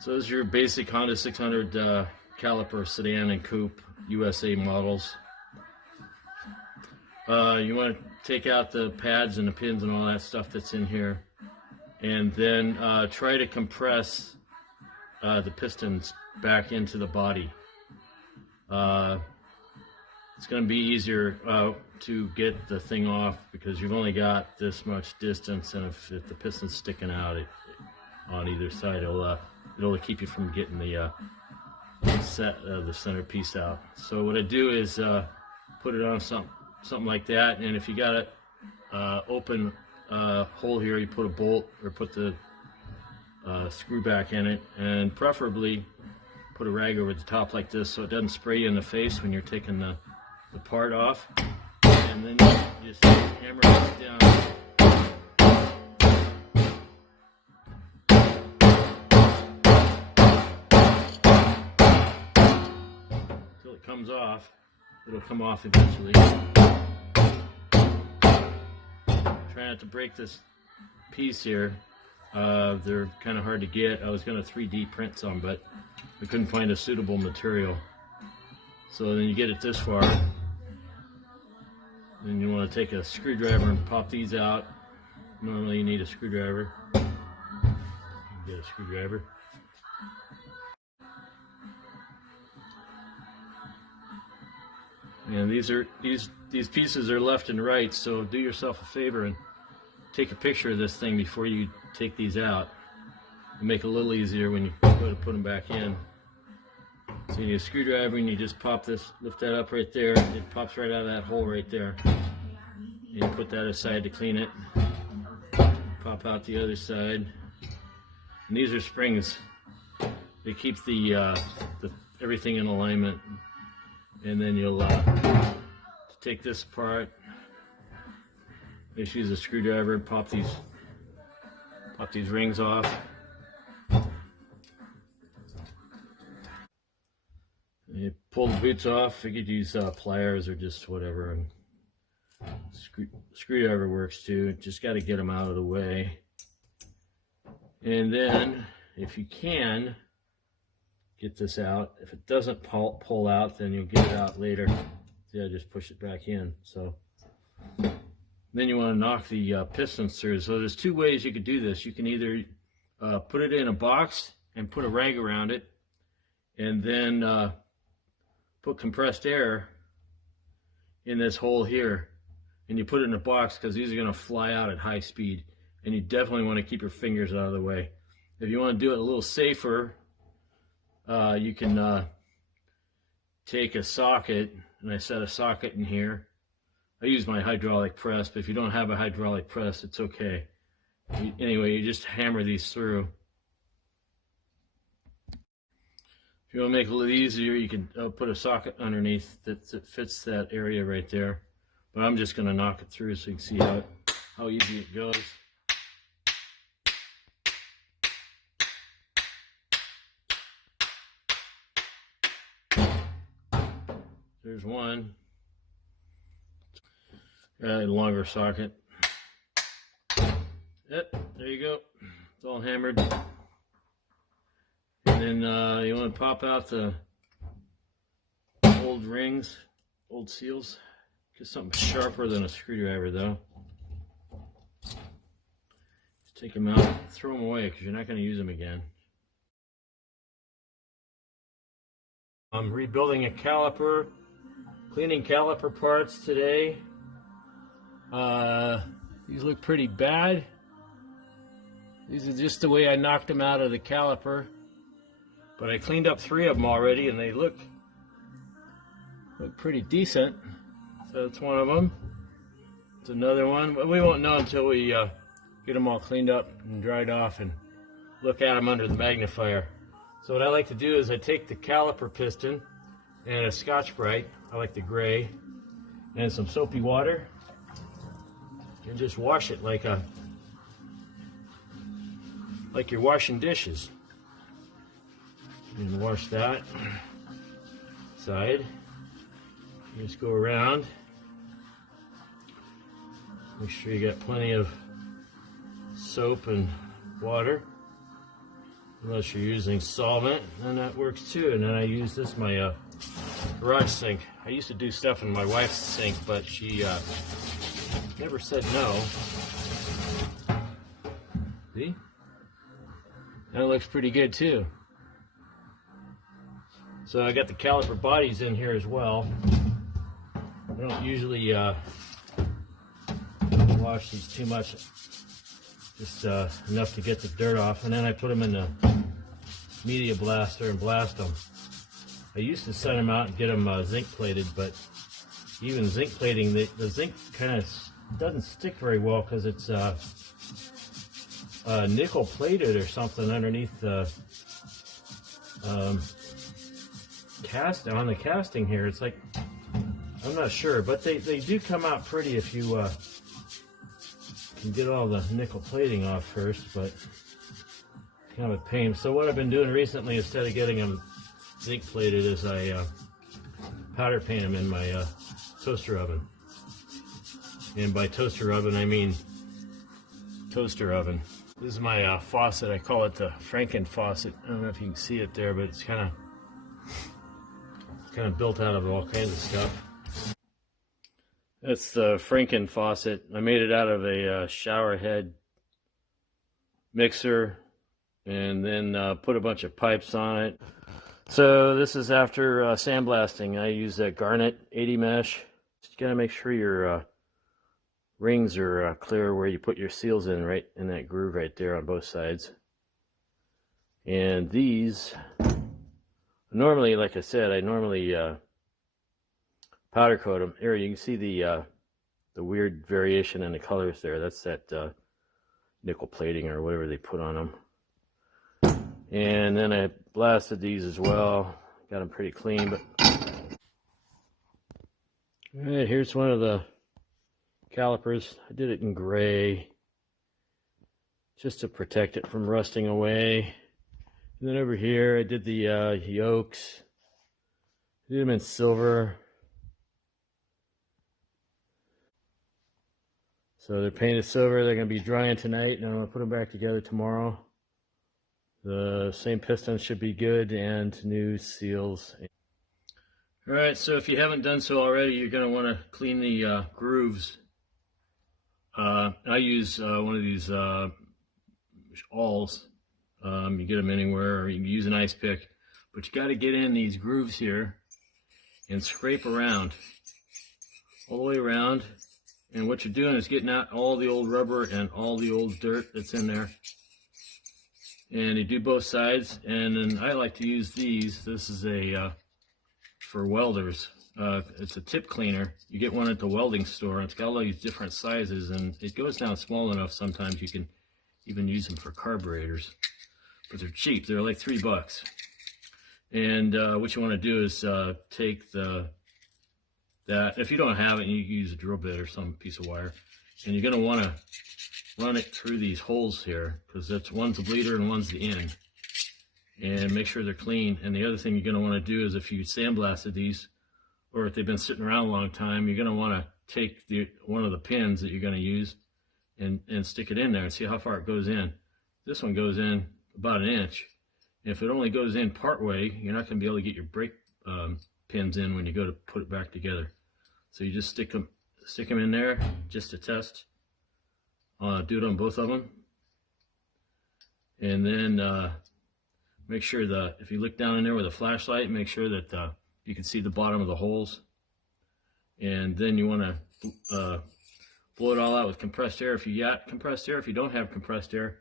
So this is your basic Honda 600 caliper sedan and coupe USA models. You want to take out the pads and the pins and all that stuff that's in here, and then try to compress the pistons back into the body. It's going to be easier to get the thing off because you've only got this much distance, and if the piston's sticking out on either side, it'll keep you from getting the centerpiece out. So what I do is put it on something like that, and if you got an open hole here, you put a bolt or put the screw back in it, and preferably put a rag over the top like this so it doesn't spray you in the face when you're taking the part off, and then you just hammer it down. Until it comes off. It'll come off eventually. Try not to break this piece here. They're kind of hard to get. I was going to 3D print some, but I couldn't find a suitable material. So then you get it this far. Then you want to take a screwdriver and pop these out. Normally you need a screwdriver. Get a screwdriver. And these pieces are left and right, so do yourself a favor and take a picture of this thing before you take these out. It'll make it a little easier when you go to put them back in. So you need a screwdriver and you just pop this, lift that up right there. It pops right out of that hole right there. And you put that aside to clean it. Pop out the other side. And these are springs. They keep the everything in alignment. And then you'll take this apart. Just use a screwdriver, pop these rings off. You pull the boots off. You could use pliers or just whatever. And screwdriver works too. Just got to get them out of the way. And then, if you can, get this out. If it doesn't pull out, then you'll get it out later. See, I just push it back in. So then you want to knock the pistons through. So there's two ways you could do this. You can either put it in a box and put a rag around it, and then put compressed air in this hole here, and you put it in a box because these are going to fly out at high speed, and you definitely want to keep your fingers out of the way. If you want to do it a little safer, you can take a socket, and I set a socket in here. I use my hydraulic press, but if you don't have a hydraulic press, it's okay. Anyway, you just hammer these through. If you want to make it a little easier, you can put a socket underneath that fits that area right there. But I'm just going to knock it through so you can see how easy it goes. There's one. A longer socket. Yep, there you go. It's all hammered. And then you want to pop out the old rings, old seals. Get something sharper than a screwdriver though. Just take them out, throw them away because you're not going to use them again. I'm rebuilding a caliper, cleaning caliper parts today. These look pretty bad. These are just the way I knocked them out of the caliper. But I cleaned up 3 of them already, and they look pretty decent. So that's one of them. It's another one, but we won't know until we get them all cleaned up and dried off and look at them under the magnifier. So what I like to do is I take the caliper piston and a Scotch-Brite, I like the gray, and some soapy water, and just wash it like you're washing dishes. And wash that side. Just go around. Make sure you got plenty of soap and water. unless you're using solvent, and that works too. And then I use this, my garage sink. I used to do stuff in my wife's sink, but she never said no. See? That looks pretty good too. So I got the caliper bodies in here as well. I don't usually wash these too much, just enough to get the dirt off, and then I put them in the media blaster and blast them. I used to send them out and get them zinc plated, but even zinc plating, the zinc kind of doesn't stick very well because it's nickel plated or something underneath the on the casting here. It's like, I'm not sure, but they do come out pretty if you can get all the nickel plating off first, but it's kind of a pain. So what I've been doing recently, instead of getting them zinc plated, is I powder paint them in my toaster oven. And by toaster oven, I mean toaster oven. This is my faucet. I call it the Franken faucet. I don't know if you can see it there, but it's kind of built out of all kinds of stuff. That's the Franken faucet. I made it out of a shower head mixer, and then put a bunch of pipes on it. So this is after sandblasting. I use that garnet 80 mesh. You gotta make sure your rings are clear where you put your seals in, right in that groove right there on both sides. And these, normally, like I said, I normally powder coat them. Here you can see the weird variation in the colors there. That's that nickel plating or whatever they put on them. And then I blasted these as well. Got them pretty clean. But all right, here's one of the calipers. I did it in gray just to protect it from rusting away. And then over here I did the yokes. I did them in silver. So they're painted silver. They're going to be drying tonight, and I'm going to put them back together tomorrow. The same pistons should be good, and new seals. All right, so if you haven't done so already, you're going to want to clean the grooves. I use one of these awls. You get them anywhere, or you can use an ice pick. But you got to get in these grooves here and scrape around, all the way around. And what you're doing is getting out all the old rubber and all the old dirt that's in there. And you do both sides. And then I like to use these. This is a for welders. It's a tip cleaner. You get one at the welding store. It's got all these different sizes, and it goes down small enough sometimes you can even use them for carburetors. But they're cheap. They're like $3. And what you want to do is take that. If you don't have it, you can use a drill bit or some piece of wire. And you're going to want to run it through these holes here, because that's one's the bleeder and one's the end. And make sure they're clean. And the other thing you're going to want to do is, if you sandblasted these, or if they've been sitting around a long time, you're going to want to take one of the pins that you're going to use and stick it in there and see how far it goes in. This one goes in about 1 inch. If it only goes in part way, you're not going to be able to get your brake pins in when you go to put it back together. So you just stick them in there just to test. Do it on both of them. And then make sure if you look down in there with a flashlight, make sure that you can see the bottom of the holes. And then you want to blow it all out with compressed air. If you got compressed air, if you don't have compressed air,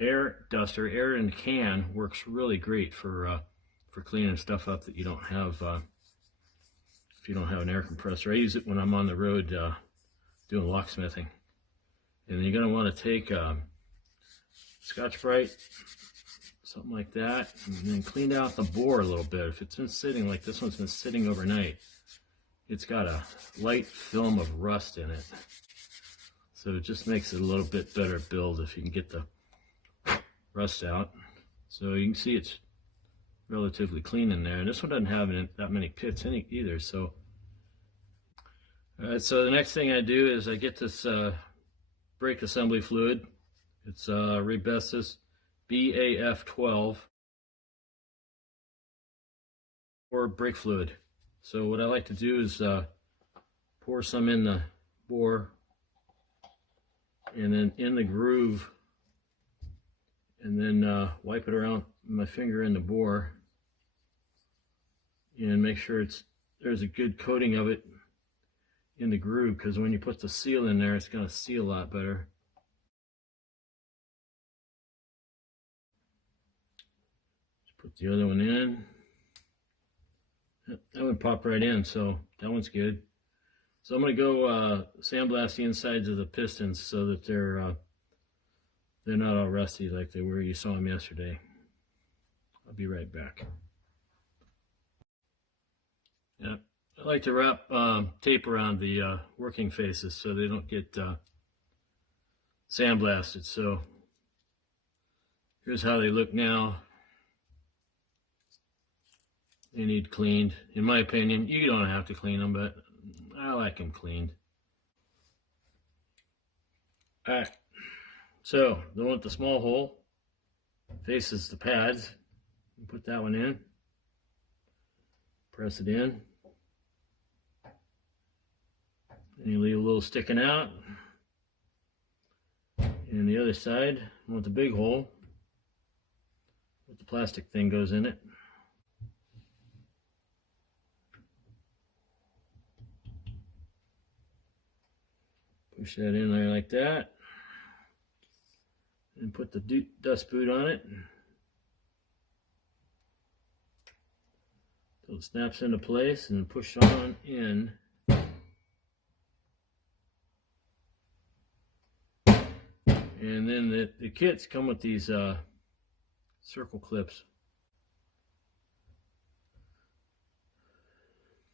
air duster, air in a can works really great for cleaning stuff up that you don't have. If you don't have an air compressor, I use it when I'm on the road doing locksmithing. And then you're going to want to take Scotch-Brite, something like that, and then clean out the bore a little bit. If it's been sitting, like this one's been sitting overnight, it's got a light film of rust in it. So it just makes it a little bit better build if you can get the rust out. So you can see it's relatively clean in there. And this one doesn't have that many pits in it either. So, all right, so the next thing I do is I get this brake assembly fluid. It's Rebestis. BAF12 or brake fluid. So what I like to do is pour some in the bore and then in the groove, and then wipe it around my finger in the bore and make sure there's a good coating of it in the groove, because when you put the seal in there, it's going to seal a lot better. Just put the other one in. That one popped right in, so that one's good. So I'm going to go sandblast the insides of the pistons so that they're not all rusty like they were. You saw them yesterday. I'll be right back. Yeah, I like to wrap tape around the working faces so they don't get sandblasted. So here's how they look now. They need cleaned. In my opinion, you don't have to clean them, but I like them cleaned. All right, so the one with the small hole faces the pads. Put that one in. Press it in. And you leave a little sticking out. And the other side, with the big hole, with the plastic thing goes in it. Push that in there like that. And put the dust boot on it. So it snaps into place and then push on in. And then the kits come with these circle clips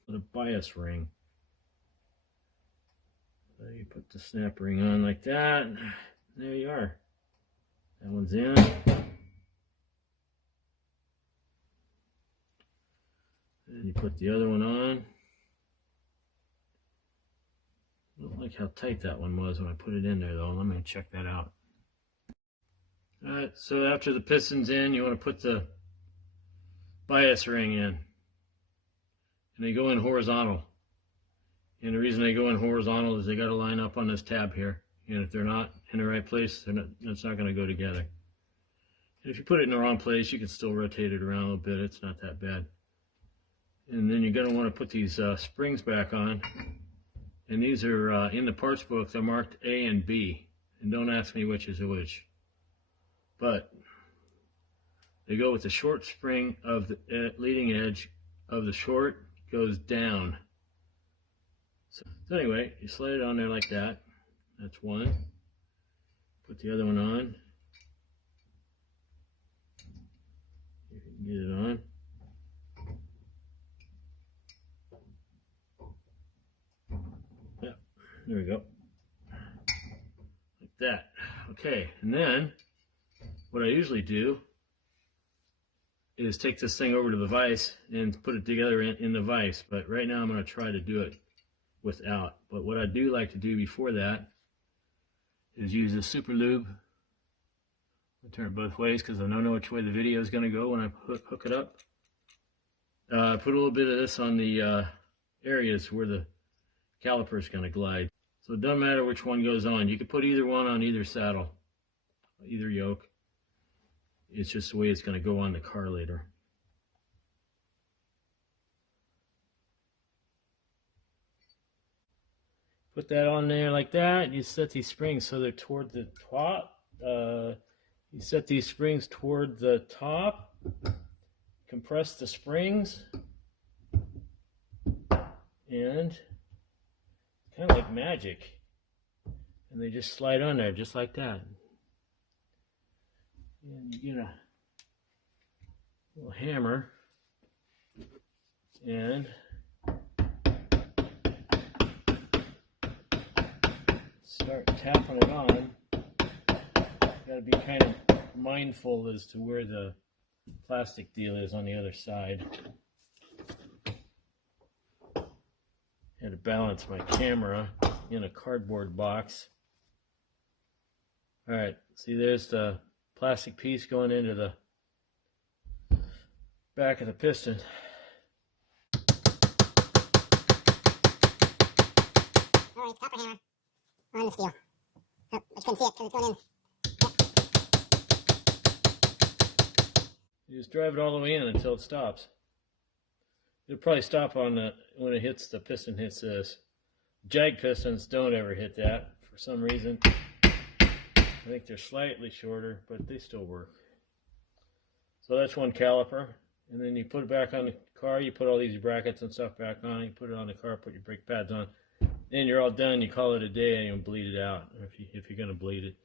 with a bias ring. So you put the snap ring on like that. There you are. That one's in. And you put the other one on. I don't like how tight that one was when I put it in there though. Let me check that out. Alright, so after the piston's in, you want to put the bias ring in. And they go in horizontal. And the reason they go in horizontal is they got to line up on this tab here. And if they're not in the right place, it's not going to go together. And if you put it in the wrong place, you can still rotate it around a little bit. It's not that bad. And then you're going to want to put these springs back on. And these are in the parts book. They're marked A and B. And don't ask me which is which. But they go with the short spring of the leading edge of the short goes down. So anyway, you slide it on there like that. That's one. Put the other one on. You can get it on. Yeah, there we go. Like that. Okay, and then what I usually do is take this thing over to the vise and put it together in the vise. But right now I'm going to try to do it without. But what I do like to do before that is use a super lube. I'll turn it both ways because I don't know which way the video is going to go when I hook it up. Put a little bit of this on the areas where the caliper is going to glide. So it doesn't matter which one goes on. You can put either one on either saddle, either yoke. It's just the way it's going to go on the car later. Put that on there like that. You set these springs so they're toward the top. You set these springs toward the top. Compress the springs. And it's kind of like magic. And they just slide on there just like that. And you get a little hammer and start tapping it on. You gotta be kind of mindful as to where the plastic deal is on the other side. Had to balance my camera in a cardboard box. Alright, see there's the plastic piece going into the back of the piston. Alright, copper hammer on the steel. Oh, I just couldn't see it because it's going in. You just drive it all the way in until it stops. It'll probably stop on when it hits the piston hits this. Jag pistons don't ever hit that for some reason. I think they're slightly shorter, but they still work. So that's one caliper. And then you put it back on the car, you put all these brackets and stuff back on, you put it on the car, put your brake pads on. Then you're all done, you call it a day and you bleed it out if you're going to bleed it.